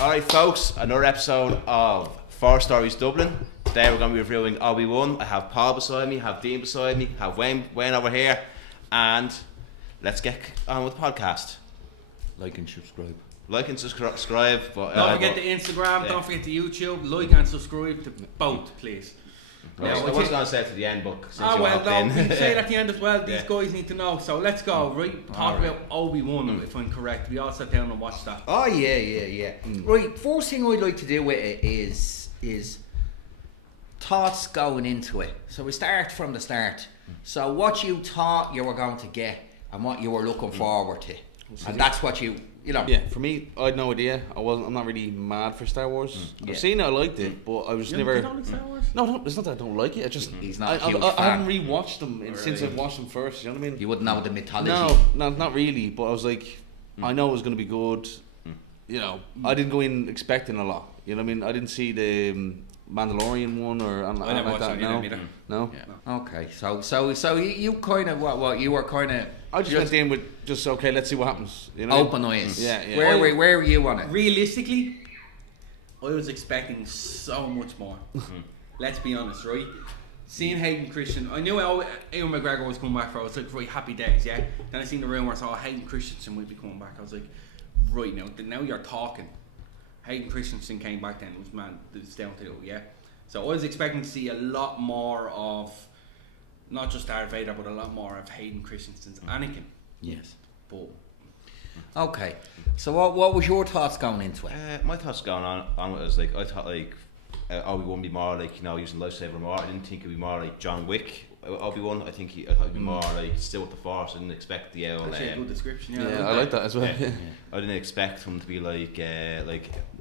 Alright folks, another episode of 4 Stories Dublin. Today we're going to be reviewing Obi-Wan. I have Paul beside me, have Dean beside me, have Wayne over here, and let's get on with the podcast. Like and subscribe. Like and subscribe. But, don't forget the Instagram, don't forget the YouTube, like and subscribe to both, please. I was going to say it to the end, but since you well, in. we say it at the end as well. These guys need to know. So let's go. Right, talk about Obi-Wan, if I'm correct. We all sat down and watched that. Oh yeah. Right, first thing I'd like to do with it is thoughts going into it. So we start from the start. So what you thought you were going to get and what you were looking forward to, and that's what you know. Yeah, for me, I had no idea. I'm not really mad for Star Wars. I've seen it, I liked it, but I was never. You don't like Star Wars? No, it's not that I don't like it. I just He's not a huge I fan. haven't rewatched them since I've watched them first. You know what I mean? You wouldn't know the mythology. No, not really. But I was like, I know it was going to be good. You know, I didn't go in expecting a lot. You know what I mean? I didn't see the Mandalorian one or anything I never like watched that. that. No. Yeah. Okay, so you kind of what you were kind of. I just went in with just okay. Let's see what happens. You know, Open eyes. Yeah. Where were you on it? Realistically, I was expecting so much more. Let's be honest, right? Seeing Hayden Christensen, I knew Ewan McGregor was coming back for. I was like, right, happy days, yeah. Then I seen the rumours, Hayden Christensen might be coming back. I was like, right now you're talking. Hayden Christensen came back then. It was it's down to it, yeah. So I was expecting to see a lot more of not just Darth Vader, but a lot more of Hayden Christensen's Anakin. Yes. But okay. So what was your thoughts going into it? My thoughts going on was like, I thought like Obi-Wan would be more like, you know, using lightsaber more. I didn't think it'd be more like John Wick. Obi-Wan, I thought it'd be more like still with the Force. I didn't expect the actually a good description. Yeah, I like that as well. Yeah. I didn't expect him to be like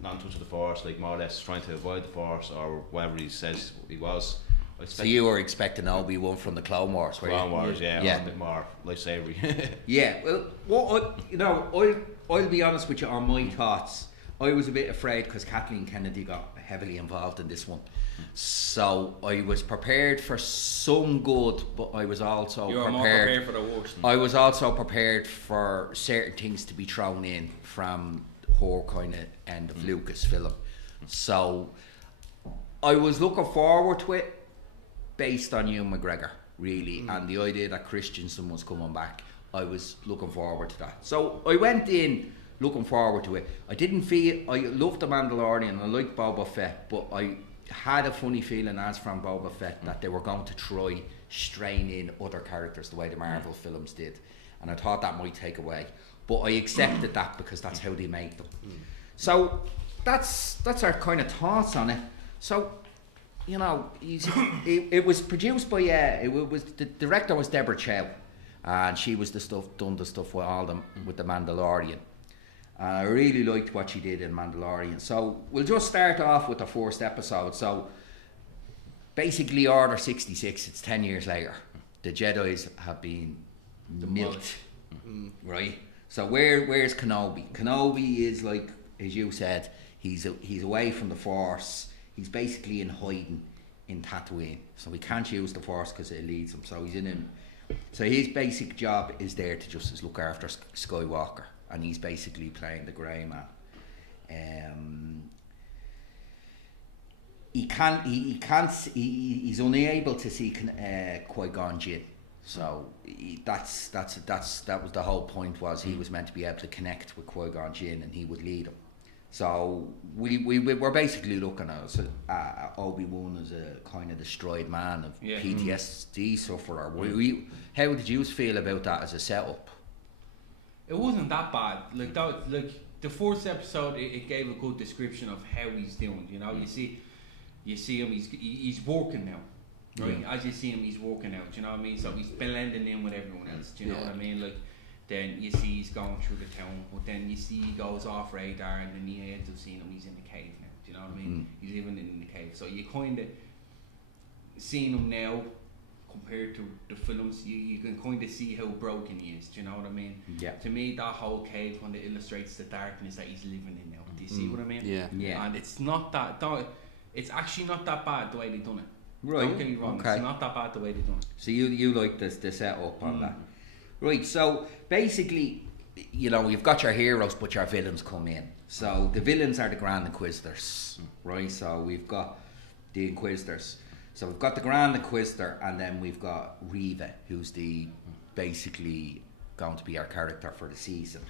not in touch with the Force, like more or less trying to avoid the Force or whatever he says he was. So you were expecting Obi-Wan from the Clone Wars, were you? Clone Wars, yeah. A bit more lightsabery. Yeah, well, I'll be honest with you on my thoughts. I was a bit afraid because Kathleen Kennedy got heavily involved in this one. So I was prepared for some good, but I was also more prepared for the worst. I was also prepared for certain things to be thrown in from her kind of end of Lucasfilm. So I was looking forward to it based on Ewan McGregor, really, and the idea that Christensen was coming back. I was looking forward to that. So I went in looking forward to it. I loved The Mandalorian, I liked Boba Fett, but I had a funny feeling as from Boba Fett that they were going to try strain in other characters the way the Marvel films did, and I thought that might take away, but I accepted that because that's how they made them. So that's our kind of thoughts on it. So you know, it was produced by the director was Deborah Chow, and she was done the stuff with all them with the Mandalorian. I really liked what she did in Mandalorian. So we'll just start off with the first episode. So basically, Order 66. It's 10 years later. The Jedi's have been milked, right? So where's Kenobi? Kenobi is like, as you said, he's away from the Force. He's basically in hiding in Tatooine, so he can't use the Force because it leads him. So so his basic job is there to just look after Skywalker, and he's basically playing the grey man. He's unable to see Qui-Gon Jinn. So that was the whole point. Was he was meant to be able to connect with Qui-Gon Jinn, and he would lead him. So we're basically looking at Obi-Wan as a kind of destroyed man of PTSD sufferer. How did you feel about that as a setup? It wasn't that bad. Like the first episode, it gave a good description of how he's doing. You know, you see him. He's working now, right? As you see him, he's working out. You know what I mean? So he's blending in with everyone else. Do you know what I mean? Like. Then you see he's going through the town, but then you see he goes off radar, and then you ends up seeing him. He's in the cave now. Do you know what I mean? He's living in the cave. So you kind of seeing him now compared to the films. You can kind of see how broken he is. Do you know what I mean? Yeah. To me, that whole cave kind of illustrates the darkness that he's living in now. Do you see what I mean? Yeah. And it's not that. It's actually not that bad the way they done it. Right. Don't get me wrong. Okay. It's not that bad the way they done it. So you like the setup on that. Right, so basically you know, you've got your heroes, but your villains come in. So the villains are the Grand Inquisitors, right? So we've got the Inquisitors. So we've got the Grand Inquisitor, and then we've got Reva, who's the basically going to be our character for the season.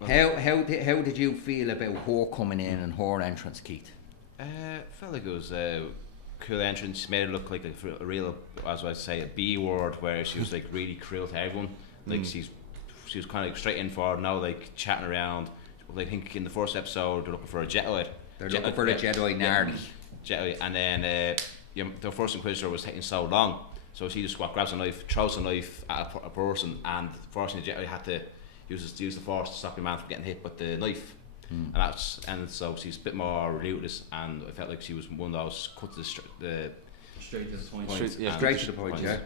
How did you feel about her coming in and her entrance, Keith? Felt like it was a cool entrance. Made it look like a real, as I say, a B word, where she was like really cruel to everyone. Like she was kind of like straight in for it, now like chatting around. I think in the first episode they're looking for a Jedi. They're looking for the Jedi Nardi. Jedi, and then the first Inquisitor was taking so long, so she just grabs a knife, throws a knife at a person, and fortunately the Jedi had to use the Force to stop your man from getting hit with the knife. And so she's a bit more ruthless, and I felt like she was one of those cut to the straight to the point. Straight to the point, yeah.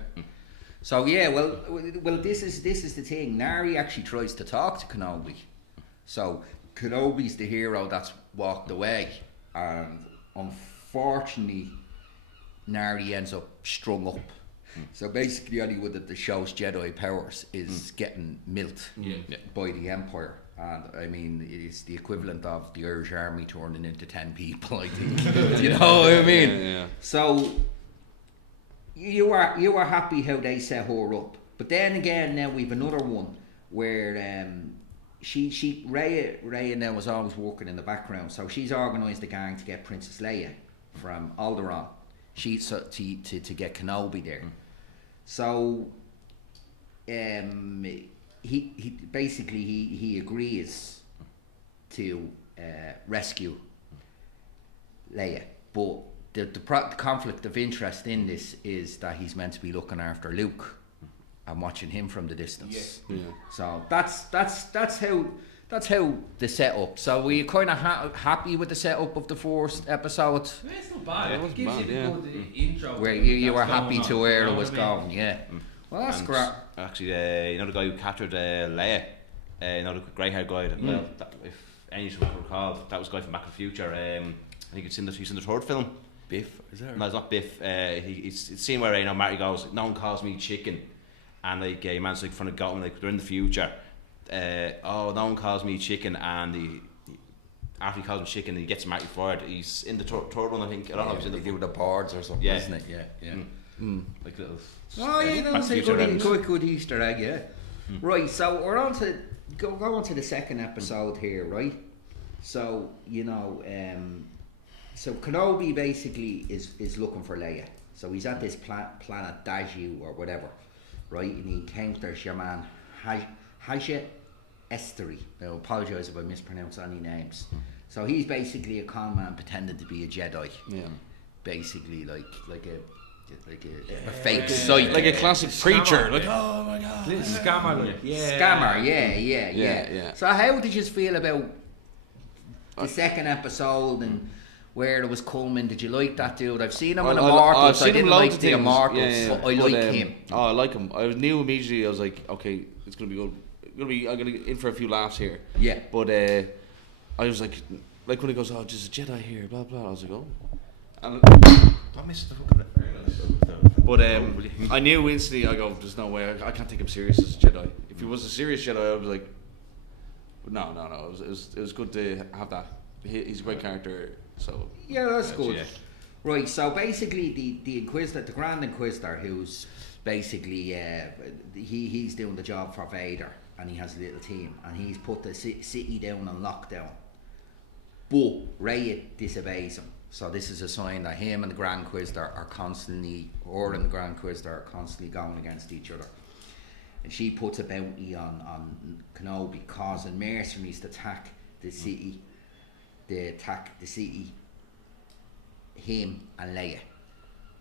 So yeah, well, this is the thing. Nari actually tries to talk to Kenobi. So Kenobi's the hero that's walked away, and unfortunately, Nari ends up strung up. So basically, anyone that shows Jedi powers is getting milked by the Empire. And I mean, it's the equivalent of the Irish Army turning into 10 people, I think. You know what I mean? Yeah. So you are happy how they set her up. But then again, now we've another one where Raya now was always working in the background. So she's organised a gang to get Princess Leia from Alderaan. She's to get Kenobi there. So he basically agrees to rescue Leia, but the conflict of interest in this is that he's meant to be looking after Luke and watching him from the distance. Yeah. So that's how the setup. So we're kind of happy with the setup of the first episode. It's not bad. It It wasn't gives bad, you a good intro. Where to you were what's happy going to on, where you know it was what I mean? going, yeah. Well, that's And great. Actually, you know the guy who captured Leia, you know the grey-haired guy. Well, if any should recall, that was the guy from Back to the Future. I think he's in the third film. Biff, is that right? No, it's not Biff. It's a scene where Marty goes, "No one calls me chicken," and like man's like front of going like they're in the future. No one calls me chicken, and after he calls him chicken, he gets Marty fired. He's in the third one, I think. I don't know if he's in the do the boards or something, isn't it? Yeah. like little. Oh yeah, Back that's to a the Future reference. good Easter egg, yeah. Right, so we're on to go on to the second episode here, right? So you know, so Kenobi basically is looking for Leia. So he's at this planet Daju or whatever, right? And he encounters your man Haja Esteri. I apologise if I mispronounce any names. So he's basically a con man pretending to be a Jedi. Yeah. Basically, like a fake sight, Like a classic preacher. Scammer, Like, yeah. oh my god. Little scammer, like, yeah. Scammer, yeah. So how did you feel about the second episode and where it was coming? Did you like that dude? I've seen him in Immortals. I didn't like the Immortals, but I like him. Oh, I like him. I knew immediately. I was like, okay, it's gonna be good. I'm gonna get in for a few laughs here. Yeah. But I was like when he goes, oh, there's a Jedi here, blah blah. I was like, oh. And Don't miss the hook of it. But I knew instantly. I go, there's no way. I can't take him serious as a Jedi. If he was a serious Jedi, I was like, no. It was good to have that. He's a great character. So Yeah, that's good. Yeah. Right, so basically the Inquisitor, the Grand Inquisitor, who's basically he's doing the job for Vader, and he has a little team, and he's put the city down on lockdown. But Raya disobeys him. So this is a sign that him and the Grand Inquisitor are constantly, or and the Grand Inquisitor are constantly going against each other. And she puts a bounty on Kenobi, causing mercenaries to attack the city. They attack the city, him and Leia.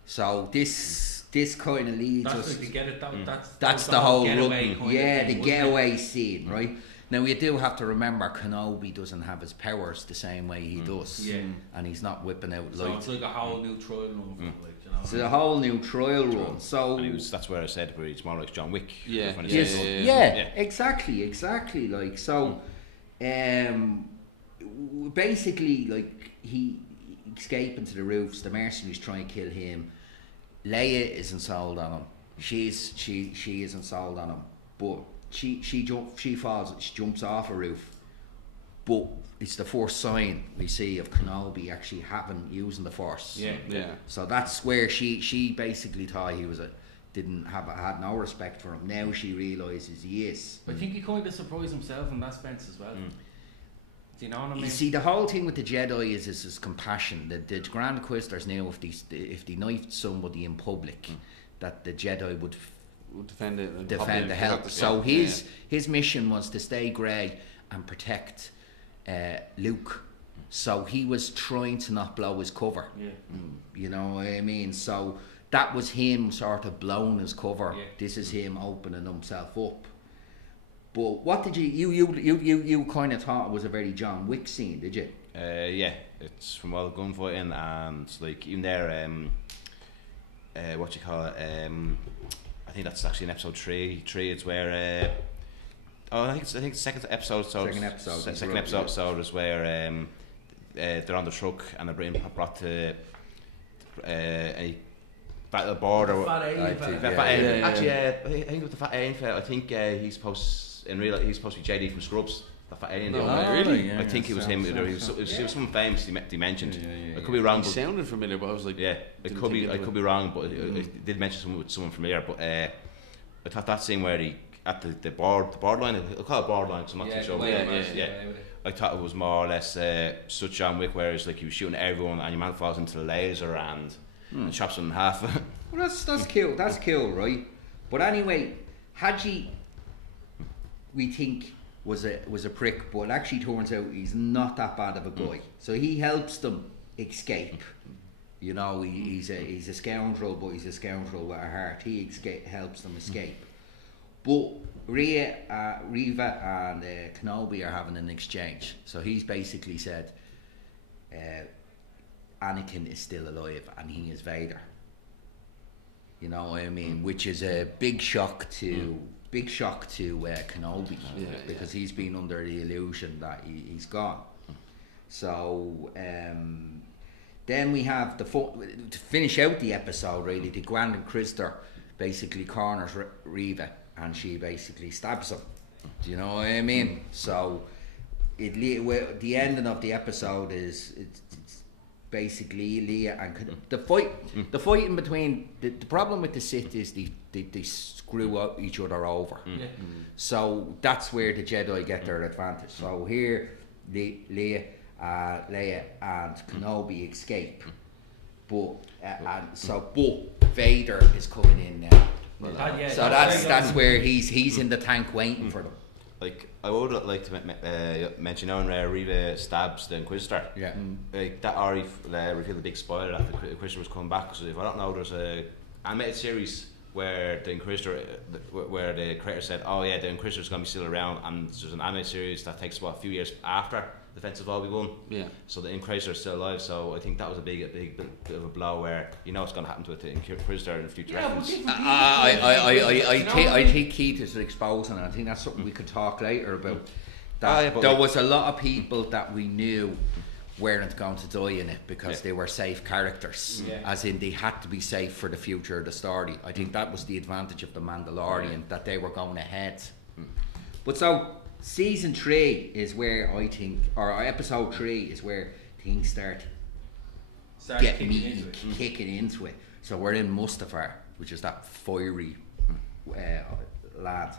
So this kind of leads That's us. like to get it. That's the whole getaway look. kind Yeah, of the thing, wasn't getaway scene, right? Now you do have to remember Kenobi doesn't have his powers the same way he does. Yeah. And he's not whipping out So light. it's like a whole new trial run, like, you know. It's a whole new trial run. So And that's where I said where it's more like John Wick. Yeah. When he yes, says, yeah, exactly. Like so, basically, like he escaping to the roofs. The mercenaries try and kill him. Leia isn't sold on him. She isn't sold on him. But she jumps off a roof, but it's the first sign we see of Kenobi actually using the Force. Yeah. So that's where she basically thought he was had no respect for him. Now she realises he is. I think he kind of surprised himself in that sense as well. Do you know what I mean? You see, the whole thing with the Jedi is compassion. The Grand Inquisitors knew if they knifed somebody in public, that the Jedi would defend it, and defend the help. So his mission was to stay grey and protect Luke. So he was trying to not blow his cover. You know what I mean? So that was him sort of blowing his cover. This is him opening himself up. But what did you kind of thought it was a very John Wick scene, did you? Yeah, it's from all the gunfighting and like even there, what you call it? I think that's actually in episode 3. It's where I think it's second episode. Second episode is where they're on the truck and they're being brought to a battle of the border. Actually, I think with the fat alien fella, I think he's supposed to be JD from Scrubs. The fat alien. Really? I think it was him. It was someone famous he mentioned. I could be wrong. He sounded familiar, but I was like, I could be wrong, but I did mention someone familiar. But I thought that scene where he at the borderline, I'll call it borderline because I'm not too sure. I thought it was more or less such John Wick, where it's like he was shooting everyone and your man falls into the laser and chops him in half. Well, that's cool. That's cool, right? But anyway, Haji, we think was a prick, but it actually turns out he's not that bad of a guy. So he helps them escape. You know, he's a scoundrel, but he's a scoundrel with a heart. He helps them escape. But Riva and Kenobi are having an exchange. So he's basically said, Anakin is still alive and he is Vader. You know what I mean? Which is a big shock to Kenobi, because he's been under the illusion that he's gone. So then we have to finish out the episode. Really, the Grand Inquisitor basically corners Riva and she basically stabs him. Do you know what I mean? So the ending of the episode is it's basically Leia and the fighting between the problem with the Sith is they screw up each other over. So that's where the Jedi get their advantage. So here Leia and Kenobi escape, but Vader is coming in now. So that's where he's in the tank waiting for them. Like, I would like to mention now when Riva stabs the Inquisitor. Like, that already revealed a big spoiler that the Inquisitor was coming back. So if I don't know, there's a animated series where the Inquisitor, where the creator said, "Oh yeah, the Inquisitor's gonna be still around," and there's an animated series that takes about a few years after the Defense of Obi-Wan. So the Inquisitor's still alive. So I think that was a big bit of a blow where you know what's gonna happen to the Inquisitor in the future. I think Keith is exposing, and I think that's something we could talk later about. There was a lot of people that we knew weren't going to die in it because they were safe characters, as in they had to be safe for the future of the story. I think that was the advantage of the Mandalorian, that they were going ahead. But so season 3 is where I think, or episode 3 is where things start getting kicking into it. So we're in Mustafar, which is that fiery lad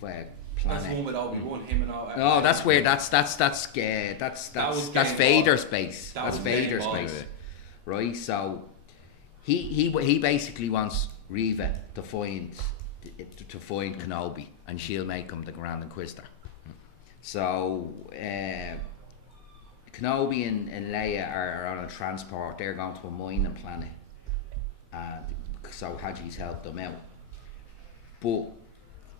planet. That's the one with Obi-Wan, him and all. No, that's where that's Vader's base. That's Vader's base, right? So he basically wants Riva to find Kenobi, and she'll make him the Grand Inquisitor. So Kenobi and Leia are on a transport. They're going to a mining planet, so Haji's helped them out. But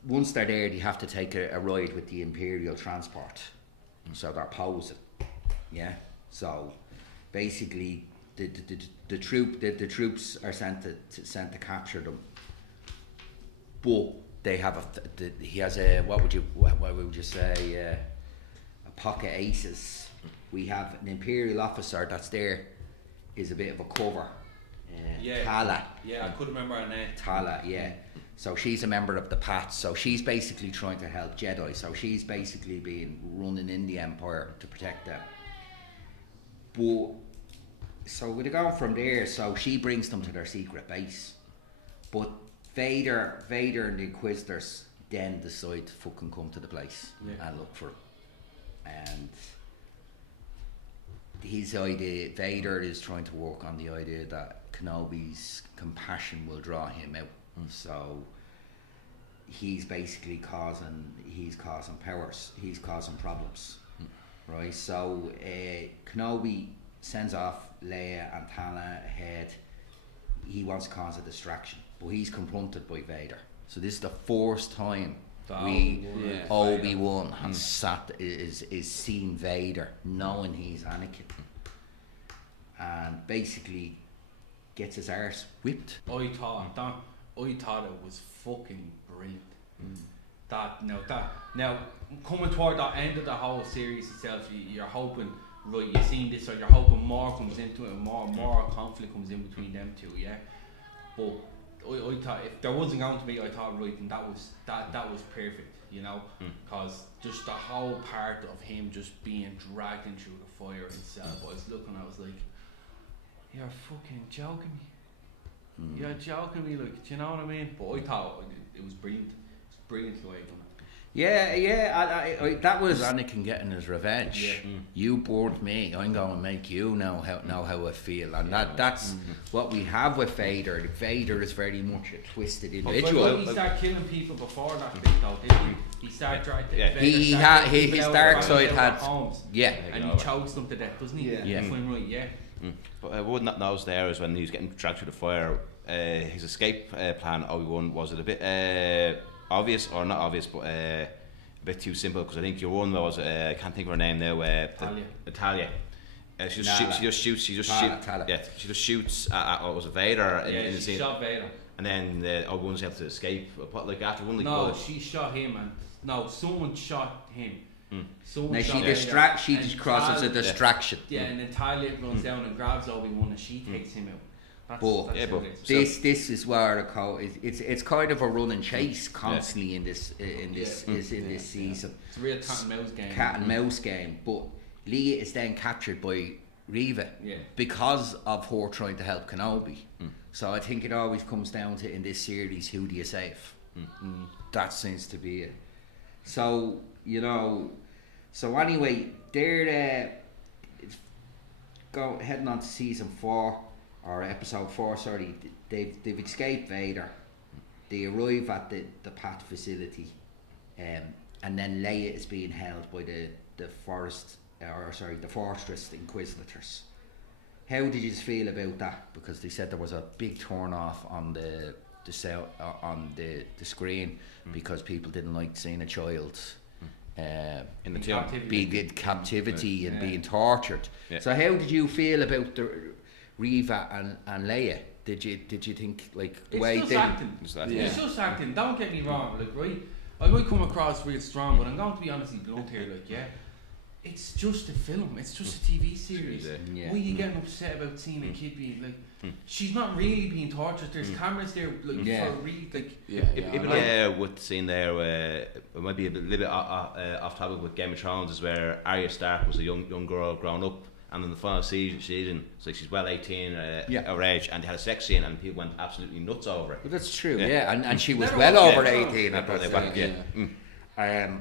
once they're there, they have to take a ride with the Imperial transport. So they're posing, So basically, the troops are sent to capture them. But they have he has a what would you say a pocket aces. We have an Imperial officer that's there, is a bit of a cover. Tala. I couldn't remember her name. Tala, So she's a member of the Path. So she's basically trying to help Jedi. So she's basically been running in the Empire to protect them. But so we're going from there. So she brings them to their secret base. But Vader and the Inquisitors then decide to fucking come to the place and look for him. And his idea, Vader is trying to work on the idea that Kenobi's compassion will draw him out. So he's basically causing problems, right? So Kenobi sends off Leia and Tala ahead. He wants to cause a distraction, but he's confronted by Vader. So this is the first time Obi-Wan has is seen Vader, knowing he's Anakin, and basically gets his arse whipped. I thought it was fucking brilliant. Now coming toward that end of the whole series itself, you're hoping, right, you've seen this, or you're hoping more comes into it, more conflict comes in between them two, yeah. But I thought if there wasn't going to be, I thought, right, and that was perfect, you know, because just the whole part of him just being dragged into the fire itself, I was looking, I was like, you're fucking joking me. You're joking me, like, do you know what I mean? But I thought it was brilliant. It's brilliant the way it done it. I that was Anakin getting his revenge. You bored me, I'm going to make you know how I feel, and that's what we have with Vader. Vader is very much a twisted individual. But he started killing people before that bit, though, didn't he? He started trying to. His dark side had. And he chokes them to death, doesn't he? If I'm right, But one that knows there is when he was getting dragged through the fire, his escape plan, Obi-Wan, was it a bit obvious or not obvious, but a bit too simple? Because I think your one was I can't think of her name now. Talia. She just shoots at what was it, Vader in the scene. Shot Vader. And then Obi-Wan's able to escape. Like after one, she shot him, and someone shot him. She just crosses a distraction. Yeah, and then Talia runs down and grabs Obi-Wan, and she takes him out. This is where it's kind of a run and chase constantly in this season. It's a real cat and mouse game. But Leia is then captured by Reva because of her trying to help Kenobi. So I think it always comes down to, in this series, who do you save? That seems to be it. So anyway, they're heading on to season 4. Or episode 4, sorry. They've escaped Vader. They arrive at the Path facility, and then Leia is being held by the Fortress Inquisitors. How did you feel about that? Because they said there was a big turn off on the screen because people didn't like seeing a child in the captivity and being tortured. So how did you feel about the Reva and Leia? Did you think, like, the way they... It's just acting. Don't get me wrong, like, right? I might come across real strong, but I'm going to be honestly blunt here, like, it's just a film. It's just a TV series. Why are you getting upset about seeing a kid being, like, she's not really being tortured. There's cameras there, like, for a read, like... with the scene there, it might be a little bit off topic with Game of Thrones, is where Arya Stark was a young girl growing up, and in the final season, it's like she's well 18 of age, and they had a sex scene, and people went absolutely nuts over it. But that's true, and she was well over 18 at that time.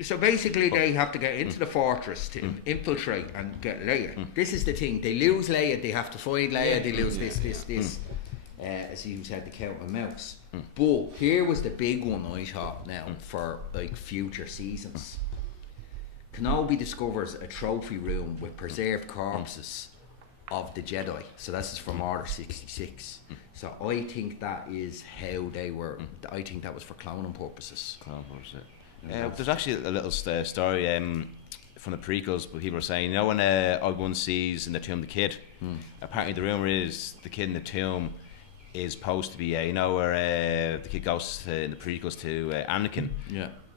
So basically they have to get into the fortress to infiltrate and get Leia. This is the thing, they lose Leia, they have to find Leia, they lose this. As you said, the count of mouse. But here was the big one I thought now for like future seasons. Kenobi discovers a trophy room with preserved corpses of the Jedi. So this is from Order 66. So I think that is how they were. I think that was for cloning purposes. There's actually a little story from the prequels, but people are saying, when Obi-Wan sees in the tomb the kid, apparently the rumour is the kid in the tomb is supposed to be, where the kid goes in the prequels to Anakin.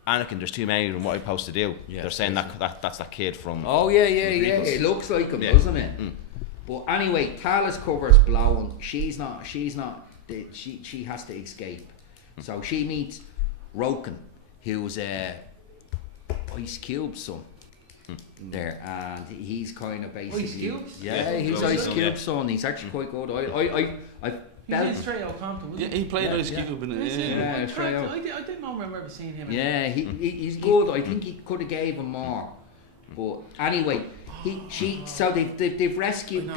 Anakin, there's too many of them, what are you supposed to do? They're saying that's that kid from... It looks like him, doesn't it? But anyway, Tala's cover's blown. She's not she has to escape. So she meets Roken, who's Ice Cube's son. There, and he's kind of basically Ice Cube? yeah, he's Ice Cube's son. He's actually quite good. He's in Straight Outta Compton, wasn't Yeah, he played Ice Cube in it. Yeah, Straight Outta. I didn't remember ever seeing him. Yeah, he's good. I think he could have gave him more, but anyway, they've rescued.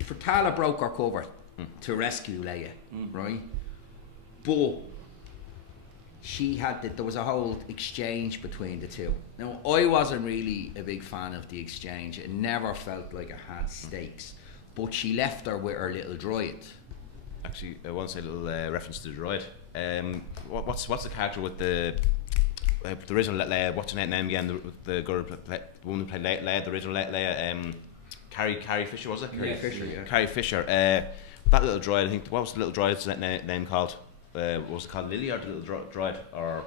Fertala broke her cover to rescue Leia, right? But there was a whole exchange between the two. Now, I wasn't really a big fan of the exchange. It never felt like it had stakes. But she left her with her little droid. Actually, I want to say a little reference to the droid. What's the character with the original Leia? What's her name again? The girl, the woman who played Leia, the original Leia. Carrie Fisher, was it? Carrie Fisher, yeah. Carrie Fisher. That little droid, I think. What was the little droid's name called? Was it called Lily or the little droid? Or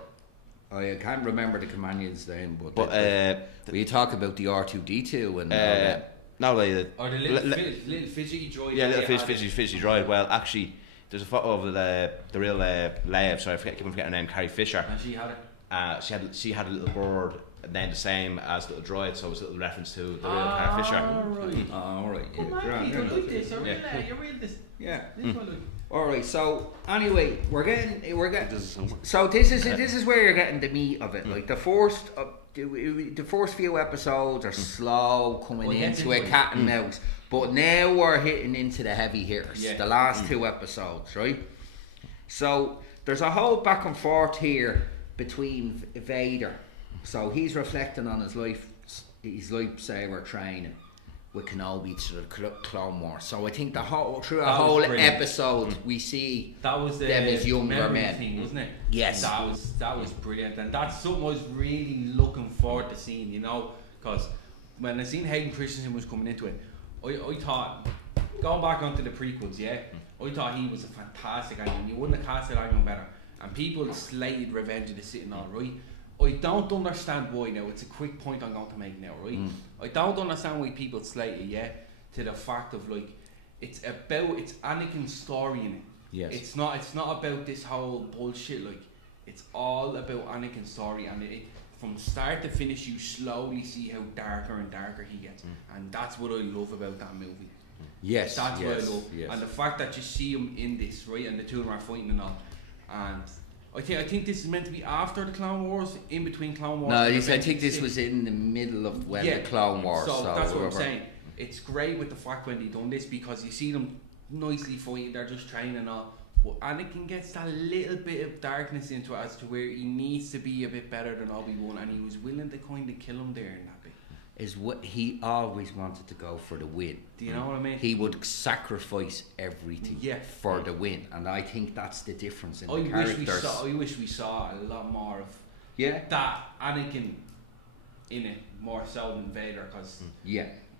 I can't remember the companion's name, but you talk about the R2D2 and all that. No, or the little fidgety droid. Yeah, little fidgety droid. Well, actually, there's a photo of the real Leia. Sorry, I keep forgetting her name. Carrie Fisher. And she had it. She had a little bird named the same as the little droid, so it was a little reference to the real Carrie Fisher. Right. All right. Oh man, you like this? You're real this. Yeah. This one, look. All right. So anyway, we're getting. This is So this is where you're getting the meat of it. Like the first few episodes are slow coming into a cat and mouse, but now we're hitting into the heavy hitters. Yeah. The last two episodes, right? So there's a whole back and forth here between Vader. So he's reflecting on his lightsaber training with Kenobi to the Clone Wars. So I think through a whole episode we see that was the them as younger memory men. thing, wasn't it? Yes. That was brilliant, and that's something I was really looking forward to seeing. You know, because when I seen Hayden Christensen was coming into it, I thought, going back onto the prequels, I thought he was a fantastic actor. You wouldn't have casted anyone better. And people slated Revenge of the Sith and all, right? I don't understand why now. It's a quick point I'm going to make now, right? I don't understand why people slate it, to the fact of like it's Anakin's story in it. Yes. It's not about this whole bullshit. Like it's all about Anakin's story, and from start to finish, you slowly see how darker and darker he gets, and that's what I love about that movie. Yes, That's what I love, yes. and the fact that you see him in this, right, and the two of them are fighting and all, and I think this is meant to be after the Clone Wars, in between Clone Wars. No, and I Revenge think of the this Sith. was in the middle of when the Clone Wars. So that's what I'm whatever. saying. It's great with the fact when they done this because you see them nicely fighting. They're just training and all. But Anakin gets that little bit of darkness into it as to where he needs to be a bit better than Obi-Wan, and he was willing to kind of kill him there in that bit. Is what he always wanted to go for the win. Do you know what I mean? He would sacrifice everything for the win, and I think that's the difference in the characters. I wish we saw a lot more of that Anakin in it, more so than Vader, because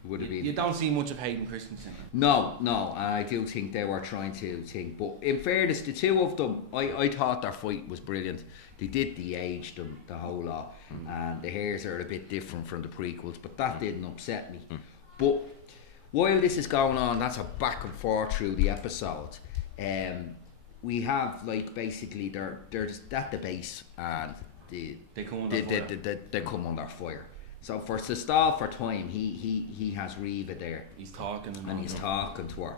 would have been. You don't see much of Hayden Christensen. No, I do think they were trying to think, but in fairness, the two of them, I thought their fight was brilliant. They did de-age them the whole lot, and the hairs are a bit different from the prequels, but that didn't upset me. But while this is going on, that's a back and forth through the episode. We have like basically they're at the base, and they come under fire. So for to stall for time, he has Reva there. He's talking and he's talking to her,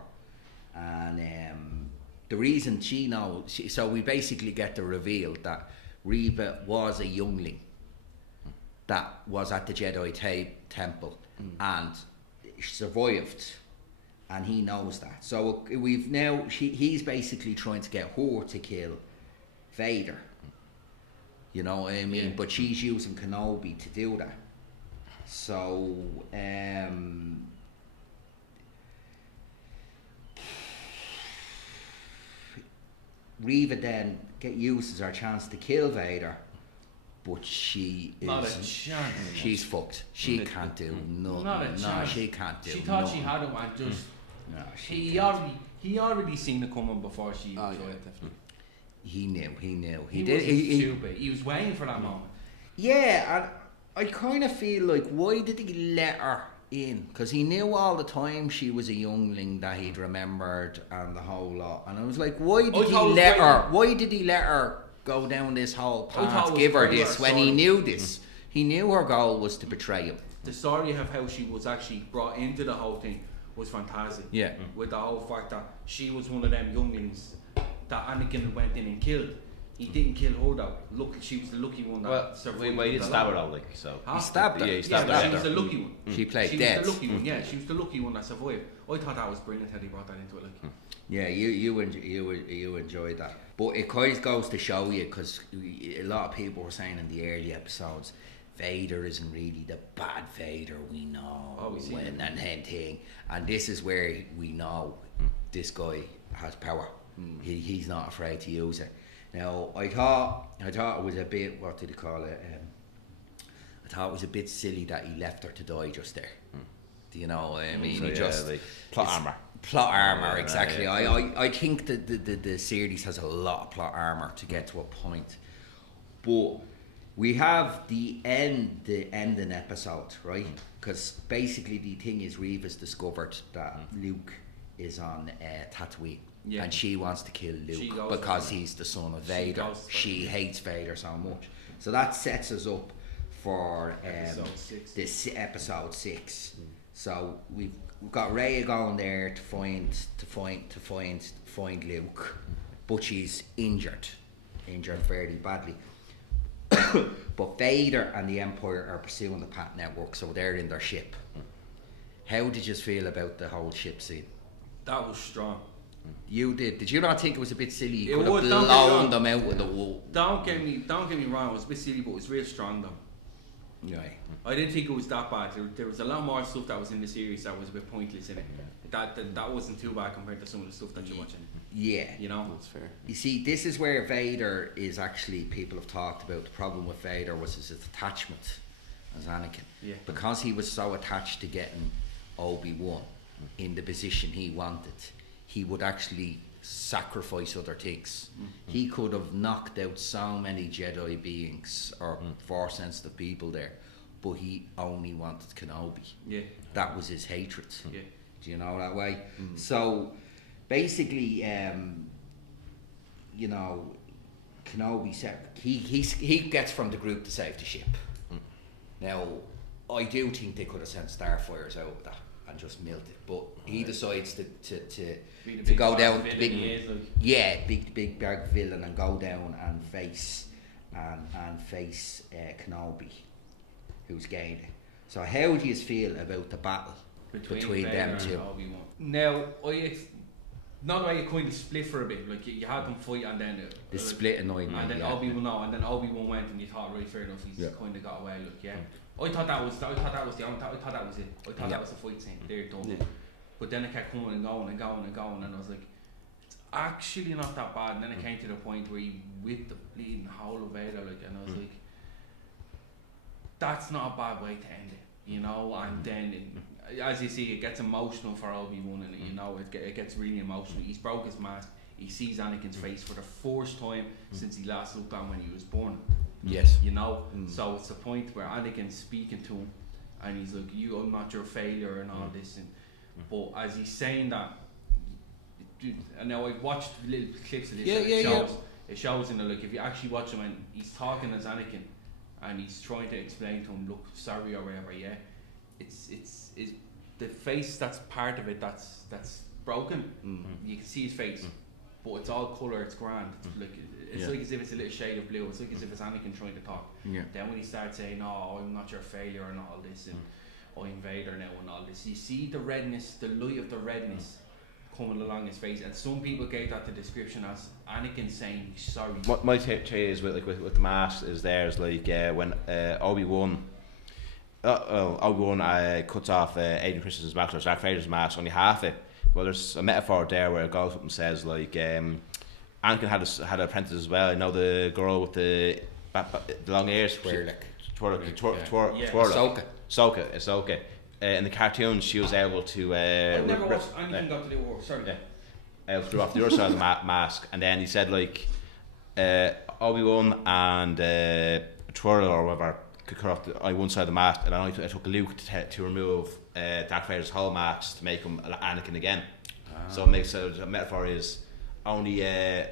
and the reason she knows. So we basically get the reveal that Reva was a youngling that was at the Jedi Temple and survived, and he knows that. So we've now he's basically trying to get her to kill Vader. You know what I mean? But she's using Kenobi to do that. So Reva then uses her chance to kill Vader, but she is not a chance. She's fucked. She can't do nothing. Not a chance. No, she can't do. She thought nothing. she had him, and just he already seen it coming before she. Definitely. He knew. He did. He was waiting for that moment. Yeah, and I kind of feel like, why did he let her in, because he knew all the time she was a youngling that he'd remembered and the whole lot. And I was like, why did he let her go down this whole path, give her this when he knew this? He knew her goal was to betray him. The story of how she was actually brought into the whole thing was fantastic. Yeah. With the whole fact that she was one of them younglings that Anakin went in and killed. He didn't kill her though. Look, she was the lucky one that survived. Well, he did stab her though, like, so. He stabbed her. Yeah, he stabbed her. She was the lucky one. She played She dead. was the lucky one. Yeah, she was the lucky one that survived. I thought that was brilliant how they brought that into it. Like. Yeah, you enjoyed that, but it kind of goes to show you, because a lot of people were saying in the early episodes, Vader isn't really the bad Vader we know, and this is where we know this guy has power. He's not afraid to use it. Now, I thought it was a bit, what did he call it? I thought it was a bit silly that he left her to die just there. Do you know what I mean? So, He just like, plot armor. Plot armor, exactly. Yeah. I think that the series has a lot of plot armor to get to a point, but we have the ending episode, right? Because basically the thing is, Reva's discovered that Luke is on Tatooine. Yeah. And she wants to kill Luke because he's the son of Vader. She hates Vader so much. So that sets us up for this episode 6. So we've got Rey going there to find Luke, but she's injured fairly badly. But Vader and the Empire are pursuing the Pat Network, so they're in their ship. How did you feel about the whole ship scene? That was strong. You did. Did you not think it was a bit silly? You could have blown them out with the wall. Don't get me wrong. It was a bit silly, but it was real strong though. Yeah. I didn't think it was that bad. There was a lot more stuff that was in the series that was a bit pointless in it. That wasn't too bad compared to some of the stuff that you're watching. Yeah, you know, that's fair. You see, this is where Vader is actually. People have talked about the problem with Vader was his attachment as Anakin. Yeah. Because he was so attached to getting Obi-Wan in the position he wanted, he would actually sacrifice other things. He could have knocked out so many Jedi beings or Force sensitive people there, but he only wanted Kenobi. Yeah. That was his hatred. Yeah. Do you know that way? So basically, you know, Kenobi said he gets from the group to save the ship. Now, I do think they could have sent Starfires out of that and just milked it, but he decides to go down to big bad villain and go down and face Kenobi, who's gained it. So how do you feel about the battle between them two? Now, not the way you kind of split for a bit, like you had them fight and then the split annoyed me, and then Obi-Wan went and you thought, right, fair enough, he's kind of got away. Look, I thought that was it. I thought that was the fight scene. They're done. Yeah. But then it kept coming and going, and I was like, it's actually not that bad. And then it came to the point where he whipped the bleeding whole of Vader, like, and I was like, that's not a bad way to end it, you know. And then, as you see, it gets emotional for Obi-Wan, and you know, it gets really emotional. He's broke his mask. He sees Anakin's face for the first time since he last looked on when he was born. Yes. You know, so it's the point where Anakin's speaking to him, and he's like, I'm not your failure," and all this. And but as he's saying that, and now I've watched little clips of this. It shows in the, like, if you actually watch him and he's talking as Anakin, and he's trying to explain to him, look, sorry or whatever. Yeah, it's the face that's part of it that's broken. You can see his face, but it's all colour. It's grand. It's like as if it's a little shade of blue. It's like as if it's Anakin trying to talk. Yeah. Then when he starts saying, "Oh, I'm not your failure," and all this, and I'm Vader now, and all this, you see the redness, the light of the redness coming along his face. And some people gave that the description as Anakin saying he's sorry. My take is with the mask is there's like when Obi-Wan cuts off Aiden Christensen's mask or Darth Vader's mask, only half it. Well, there's a metaphor there where it goes up and says like Anakin had an apprentice as well. I know the girl with the long ears. Ahsoka. In the cartoon, she was able to. I've never watched anything got to do with her. Sorry. Threw off the other side of the mask, and then he said like Obi-Wan and Twirl or whatever could cut off one side of the mask, and I took Luke to remove Darth Vader's whole mask to make him Anakin again. So it makes the metaphor is only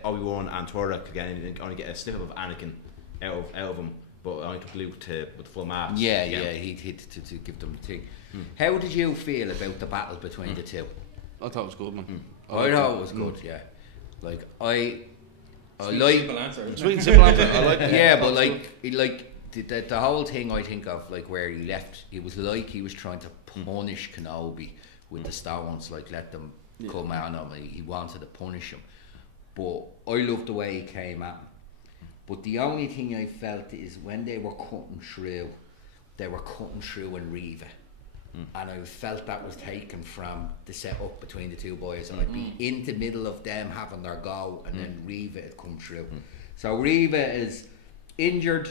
Obi-Wan and Turok again only get a snip of Anakin out of him, but I only took Luke with the full mask. Yeah, he to give them the thing. How did you feel about the battle between the two? I thought it was good, man. I thought it was good. Yeah, like I like simple answer. Sweet and simple answer. I like it. Yeah, but like the whole thing I think of like where he left, it was like he was trying to punish Kenobi with the stones, like let them come out on him. He wanted to punish him, but I loved the way he came at him. But the only thing I felt is when they were cutting through in Riva. And I felt that was taken from the setup between the two boys, and I'd be in the middle of them having their go, and then Riva had come through. So Riva is injured,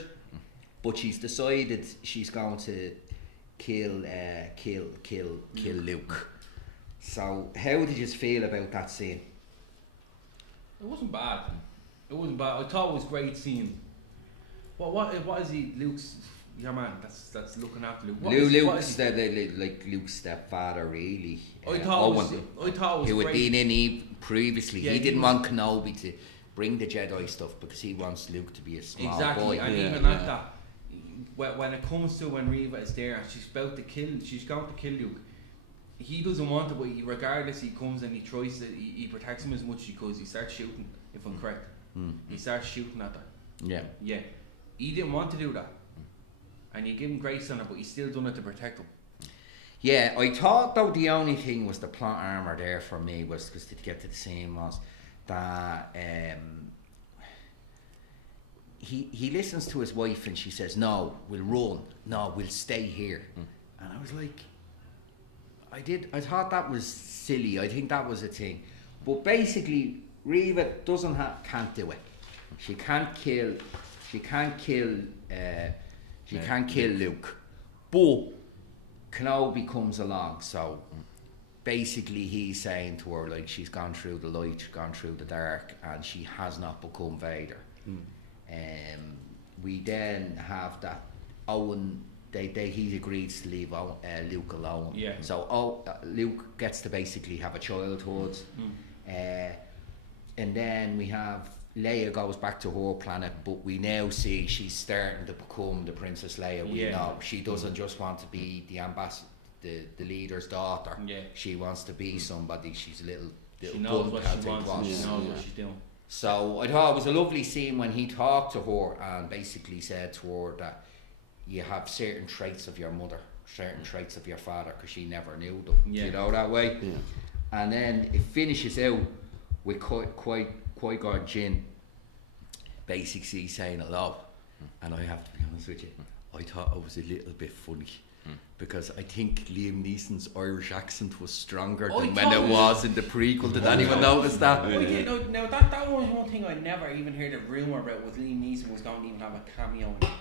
but she's decided she's going to kill Luke. So how did you feel about that scene? It wasn't bad. It wasn't bad. I thought it was great seeing. What is he? Luke's. Yeah, man, that's looking after Luke. Luke's Luke's stepfather, really. I thought it was who had great. been in Eve previously. Yeah, he didn't want Kenobi to bring the Jedi stuff because he wants Luke to be a small boy. And even at that, when it comes to when Riva is there and she's going to kill Luke, he doesn't want it, but regardless, he comes and he tries to, he protects him as much as he could. He starts shooting, if I'm correct. He starts shooting at her. Yeah. He didn't want to do that. And you give him grace on it, but he's still done it to protect him. Yeah, I thought though the only thing was the plot armor there for me was because to get to the same was that he listens to his wife and she says, "No, we'll run. No, we'll stay here." And I was like, I thought that was silly. I think that was a thing, but basically Riva can't do it. She can't kill Luke, but Kenobi comes along, so basically he's saying to her like she's gone through the light, she's gone through the dark, and she has not become Vader. We then have that Owen, he agrees to leave Luke alone. Yeah. So Luke gets to basically have a childhood, and then we have Leia goes back to her planet, but we now see she's starting to become the Princess Leia. We know she doesn't just want to be the ambassador, the leader's daughter. Yeah. She wants to be somebody. She's a little she knows what she wants. She knows what she's doing. So I thought it was a lovely scene when he talked to her and basically said to her that you have certain traits of your mother, certain traits of your father, because she never knew them. You know that way. Yeah. And then it finishes out with Qui-Gon Jinn basically saying hello, and I have to be honest with you, I thought it was a little bit funny because I think Liam Neeson's Irish accent was stronger than when it was in the prequel. Did anyone notice that? No, that was one thing I never even heard a rumour about, was Liam Neeson was going to even have a cameo in it.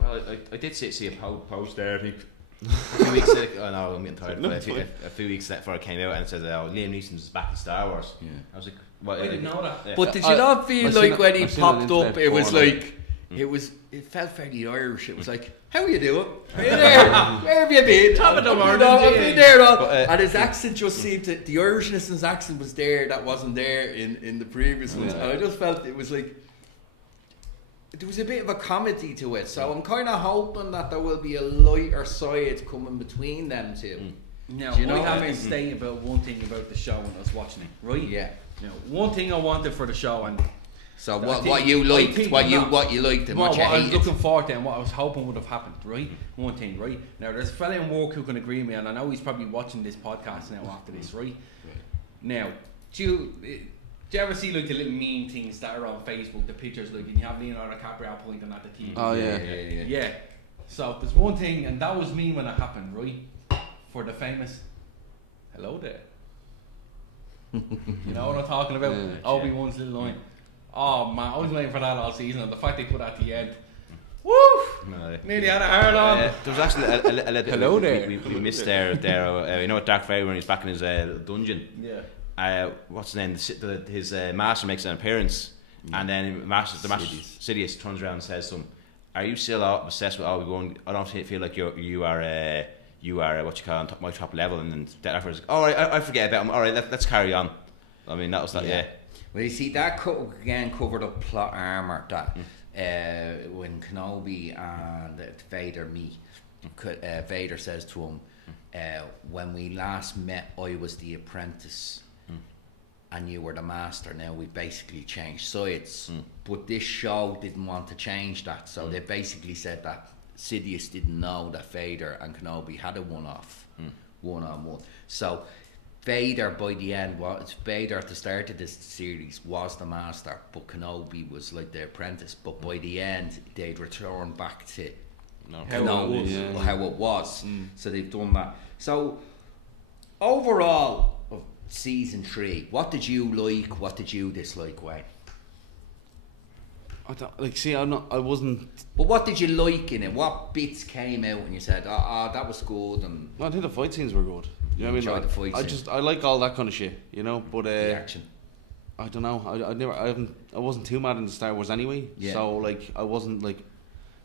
Well, I did see a post there, I think. A few weeks ago, I'm getting tired. A few weeks before it came out, and it said, Liam Neeson's back in Star Wars. Yeah. I was like, what? I didn't know that. Yeah. But did you not feel like when he popped up, it was like, it felt very Irish. It was like, how are you doing? Are you there? Where have you been? Top of the morning. I've been there. And his accent just seemed to, the Irishness in his accent was there, that wasn't there in the previous ones. And I just felt it was like, there was a bit of a comedy to it, so I'm kind of hoping that there will be a lighter side coming between them two. Now, I have to say about one thing about the show when I was watching it, right? Yeah. Now, one thing I wanted for the show, and so what you liked and what you hated. What I was looking forward to and what I was hoping would have happened, right? One thing, right? Now, there's a fella in work who can agree with me, and I know he's probably watching this podcast now after this, right? Now, do you ever see like the little meme things that are on Facebook, the pictures, like, and you have Leonardo DiCaprio pointing at the TV? Oh yeah. So there's one thing, and that was me when it happened, right? For the famous "Hello there." You know what I'm talking about? Obi-Wan's little line. Oh man, I was waiting for that all season, and the fact they put that at the end. Woo! Nearly had a hard on. There was actually a little hello there. We missed there. You know what, Darth Vader when he's back in his dungeon. Yeah. What's his name? His master makes an appearance, and then the master Sidious turns around and says to him, are you still obsessed with Obi-Wan? I don't feel like you are what you call my top level, and then afterwards, all right, I forget about him. All right, let's carry on. I mean, that was that. Yeah. Well, you see, that again covered up plot armor that when Kenobi and Vader meet, Vader says to him, when we last met, I was the apprentice and you were the master. Now we basically changed sides. But this show didn't want to change that, so they basically said that Sidious didn't know that Vader and Kenobi had a one-on-one. So Vader by the end Vader at the start of this series was the master, but Kenobi was like the apprentice. But by the end, they'd return back to how it was. So they've done that. So overall of season 3, what did you like? What did you dislike, Wayne? I wasn't. But what did you like in it? What bits came out and you said, that was good? And I think the fight scenes were good. You know what I mean? I like all that kind of shit, you know. But the action. I don't know. I wasn't too mad in Star Wars anyway. Yeah. So like, I wasn't like,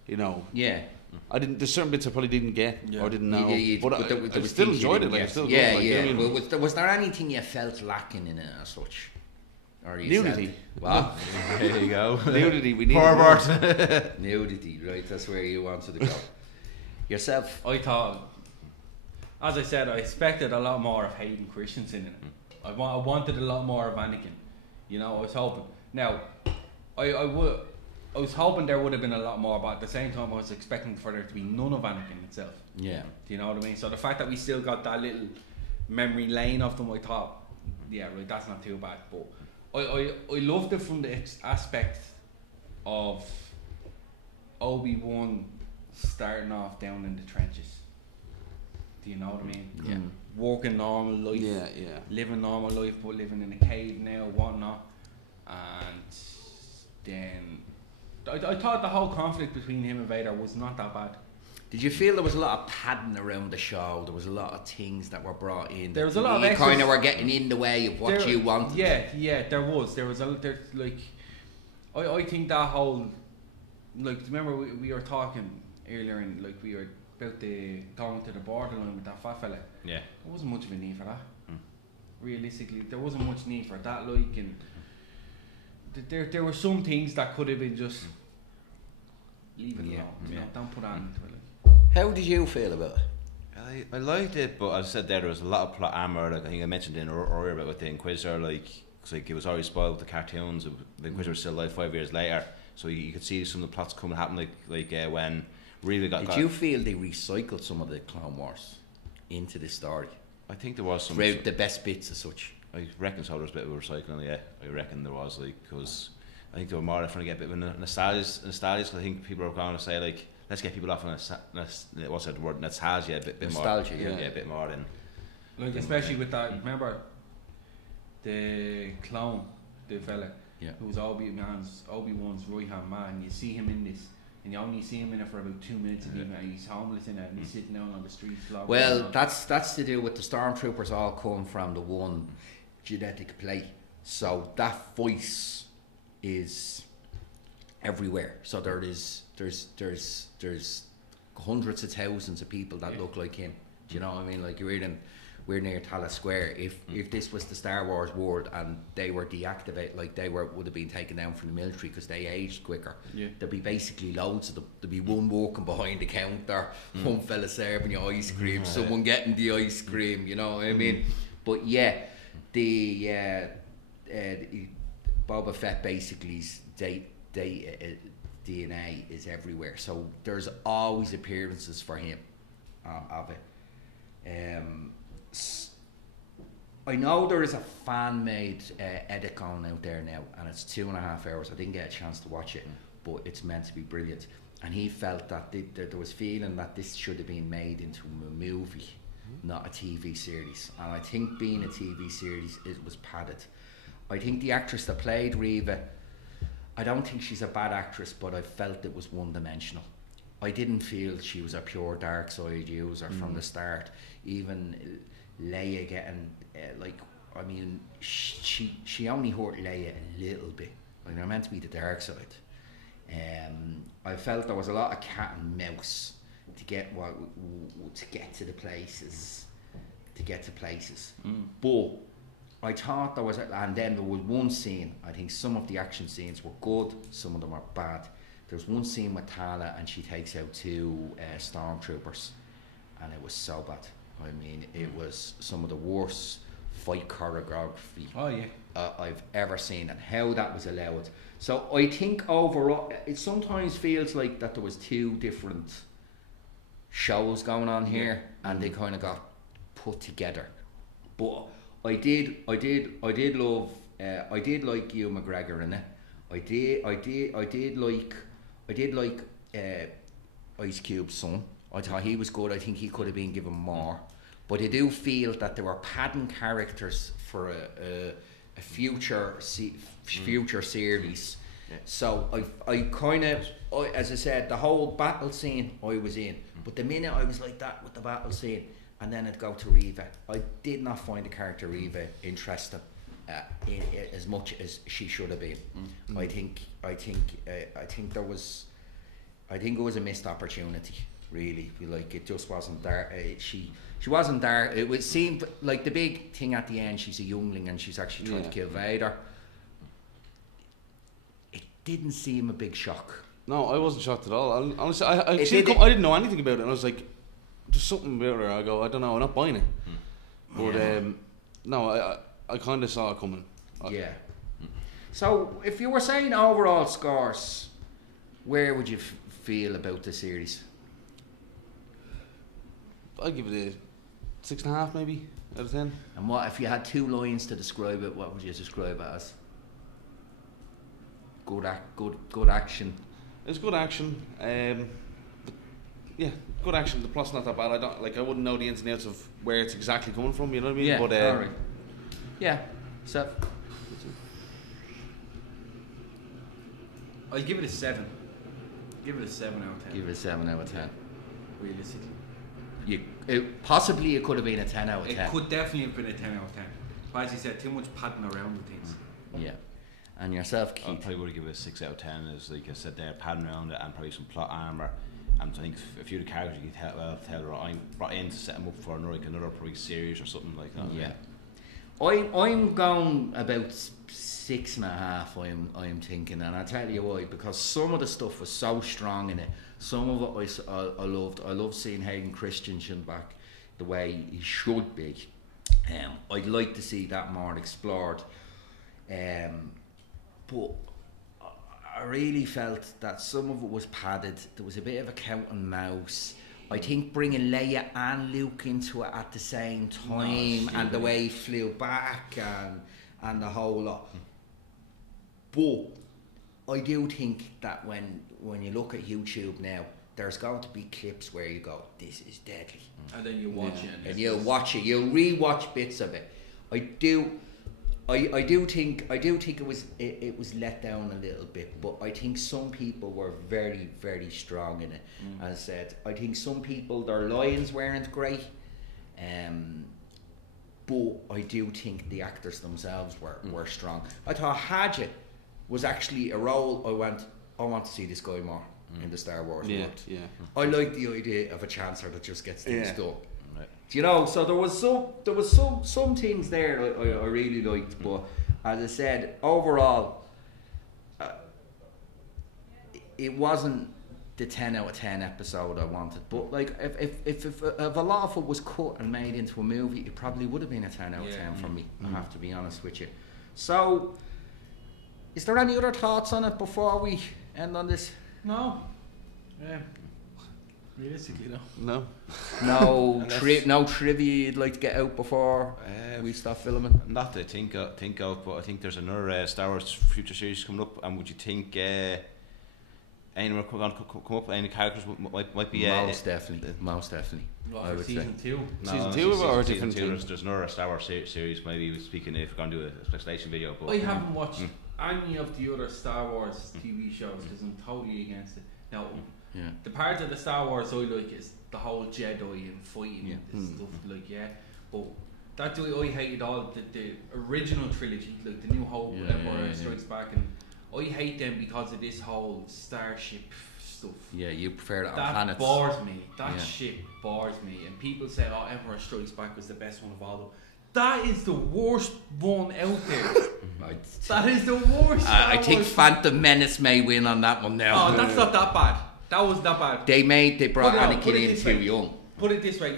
you know. Yeah. I didn't. There's certain bits I probably didn't get or didn't know. But I was still enjoyed it. Like, still good. Yeah, like, yeah. You know what I mean? Was there anything you felt lacking in it as such? Or Nudity. Well, there you go. Nudity. We need pervert. Nudity, right? That's where you wanted to go. Yourself? I thought, as I said, I expected a lot more of Hayden Christensen in it. I wanted a lot more of Anakin. You know, I was hoping. Now, I was hoping there would have been a lot more, but at the same time, I was expecting for there to be none of Anakin itself. Yeah. Do you know what I mean? So the fact that we still got that little memory lane of them, I thought, yeah, right, that's not too bad. But I loved it from the aspect of Obi-Wan starting off down in the trenches. Do you know what I mean? Yeah. Working normal life, living normal life, but living in a cave now, whatnot. And then I thought the whole conflict between him and Vader was not that bad. Did you feel there was a lot of padding around the show? There was a lot of things that were brought in. There was a lot of extras. Kind of were getting in the way of what you wanted. Yeah, there was like, I think that whole, like, remember we were talking earlier and like we were about the going to the borderline with that fat fella. Yeah. There wasn't much of a need for that. Realistically, there wasn't much need for that. Like, and there were some things that could have been just leave it alone. You know, don't put on into it. Like. How did you feel about it? I liked it, but as I said there was a lot of plot armor. Like I think I mentioned in earlier about with the Inquisitor, like it was already spoiled with the cartoons. The Inquisitor was still alive 5 years later, so you could see some of the plots coming happen. Like when Reva got. Did you feel they recycled some of the Clone Wars into this story? I think there was some. The best bits as such. I reckon so. There was a bit of recycling. Yeah, I reckon there was, like, because I think they were more trying to get a bit of nostalgia. I think people are going to say, like, let's get people off on what's that word? Nostalgia, a bit nostalgia, more. Yeah, a bit more than. Like, especially with that, remember the clone, the fella, who was Obi-Wan's right hand man. You see him in this, and you only see him in it for about 2 minutes, and he's homeless in it, and he's sitting down on the street. Well, that's to do with the stormtroopers all come from the one genetic plate, so that voice is everywhere. So there's hundreds of thousands of people that look like him. Do you know what I mean? Like, we're near Talas Square. If this was the Star Wars world and they were deactivated, like would have been taken down from the military because they aged quicker. There'd be basically loads of them. There'd be one walking behind the counter, one fella serving you ice cream, someone getting the ice cream. You know what I mean? But yeah, the Boba Fett basically's DNA is everywhere, so there's always appearances for him of it. I know there is a fan-made edit going out there now, and it's 2.5 hours. I didn't get a chance to watch it, but it's meant to be brilliant. And he felt that there was feeling that this should have been made into a movie, not a TV series. And I think being a TV series, it was padded. I think the actress that played Reva, I don't think she's a bad actress, but I felt it was one-dimensional. I didn't feel she was a pure dark side user from the start. Even Leia getting I mean, she only hurt Leia a little bit. Like, they're meant to be the dark side. I felt there was a lot of cat and mouse to get to the places, but I thought there was, and then there was one scene. I think some of the action scenes were good, some of them were bad. There's one scene with Tala and she takes out 2 stormtroopers, and it was so bad. I mean, it was some of the worst fight choreography I've ever seen, and how that was allowed. So I think overall, it sometimes feels like that there was 2 different shows going on here, and they kind of got put together. But I did love, I did like Hugh McGregor in it. I did like Ice Cube's son. I thought he was good. I think he could have been given more. But I do feel that they were padding characters for a future series. Yeah. So I kind of, as I said, the whole battle scene I was in. But the minute I was like that with the battle scene, and then I'd go to Reva, I did not find the character Reva interesting in as much as she should have been. I think it was a missed opportunity. Really, like it just wasn't there. She wasn't there. It would seem like the big thing at the end. She's a youngling and she's actually trying to kill Vader. It didn't seem a big shock. No, I wasn't shocked at all. Honestly, I didn't know anything about it, and I was like, "There's something about her." I go, "I don't know. I'm not buying it." But no, I kind of saw it coming. Yeah. So, if you were saying overall scores, where would you feel about the series? I'd give it a 6.5 maybe out of 10. And what if you had 2 lines to describe it? What would you describe it as? Good action. It's good action. Good action. The plot's not that bad. I wouldn't know the ins and outs of where it's exactly coming from. You know what I mean? Yeah. But alright. Yeah. So. I'd give it a 7. Give it a 7 out of 10. Give it a 7 out of 10. Realistically. Possibly it could have been a 10 out of 10. It could definitely have been a 10 out of 10. But as you said, too much padding around with things. Yeah. And yourself, Keith? I probably would give it a 6 out of 10. As like I said there, padding around it and probably some plot armor. And I think a few of the characters you can tell I'm brought in to set them up for another probably series or something like that. Yeah. I'm going about 6.5. I'm thinking, and I'll tell you why. Because some of the stuff was so strong in it. Some of it I loved. I love seeing Hayden Christensen back the way he should be. I'd like to see that more explored. But I really felt that some of it was padded. There was a bit of a cat and mouse. I think bringing Leia and Luke into it at the same time, and the way he flew back and the whole lot. But I do think that when you look at YouTube now, there's going to be clips where you go, "This is deadly," and then you watch it, and you'll watch it. You'll re-watch bits of it. I do think it was let down a little bit, but I think some people were very, very strong in it. As I said, I think some people, their lines weren't great, but I do think the actors themselves were strong. I thought Hadja was actually a role I want to see this guy more in the Star Wars world. Yeah. I like the idea of a Chancellor that just gets things done. Right. Do you know? So there was some things there I really liked, but as I said, overall, it wasn't the 10 out of 10 episode I wanted. But like, if a lot of it was cut and made into a movie, it probably would have been a 10 out of 10 for me. I have to be honest with you. So, is there any other thoughts on it before we end on this? No. Yeah. Realistically, no. No trivia you'd like to get out before we start filming? Not that I think of, but I think there's another Star Wars future series coming up. And would you think anyone going to come up? Any characters might be most definitely. Well, I would season say. 2. No, season 2 or different two. There's another Star Wars series. Maybe speaking if we're going to do a speculation video. But I haven't watched any of the other Star Wars TV shows because I'm totally against it. Now, the part of the Star Wars I like is the whole Jedi and fighting and stuff but that I hated all the original trilogy, like the New Hope, Empire Strikes Back, and I hate them because of this whole starship stuff. Yeah, you prefer that on That planets. bores me. That Yeah. shit bores me. And people say, "Oh, Emperor Strikes Back was the best one of all of them." That is the worst one out there. That is the worst. I Star think Wars. Phantom Menace may win on that one now. Oh, that's not that bad. That was that bad. They brought Put it Anakin in this too way. young. Put it this way: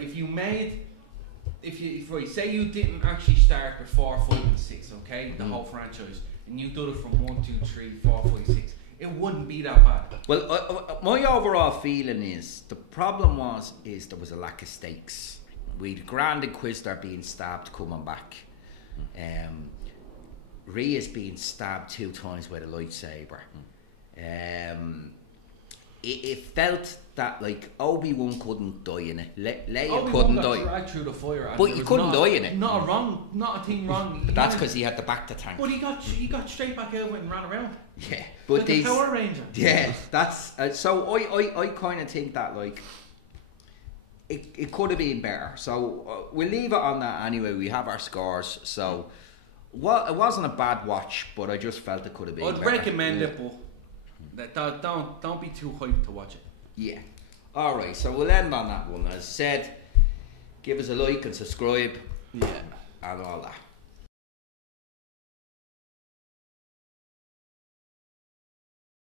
if right, say you didn't actually start with 4, 5, and 6, okay, the whole franchise, and you did it from 1, 2, 3, 4, 5, 6, it wouldn't be that bad. Well, my overall feeling is the problem is there was a lack of stakes. We'd Grand Inquisitor being stabbed coming back. Rhea's being stabbed 2 times with a lightsaber. It felt that like Obi-Wan couldn't die in it. Leia couldn't die. Dragged through the fire, and But there you was couldn't die in it. Not a thing wrong. But that's because he had the back to tank. But he got straight back out and ran around. Yeah, but Like a these Power Ranger. yeah, that's so I kind of think that like it could have been better. So we'll leave it on that anyway. We have our scores. So it wasn't a bad watch, but I just felt it could have been. I'd better. recommend it, but don't be too hyped to watch it. Yeah. All right. So we'll end on that one. As said, give us a like and subscribe. Yeah. And all that.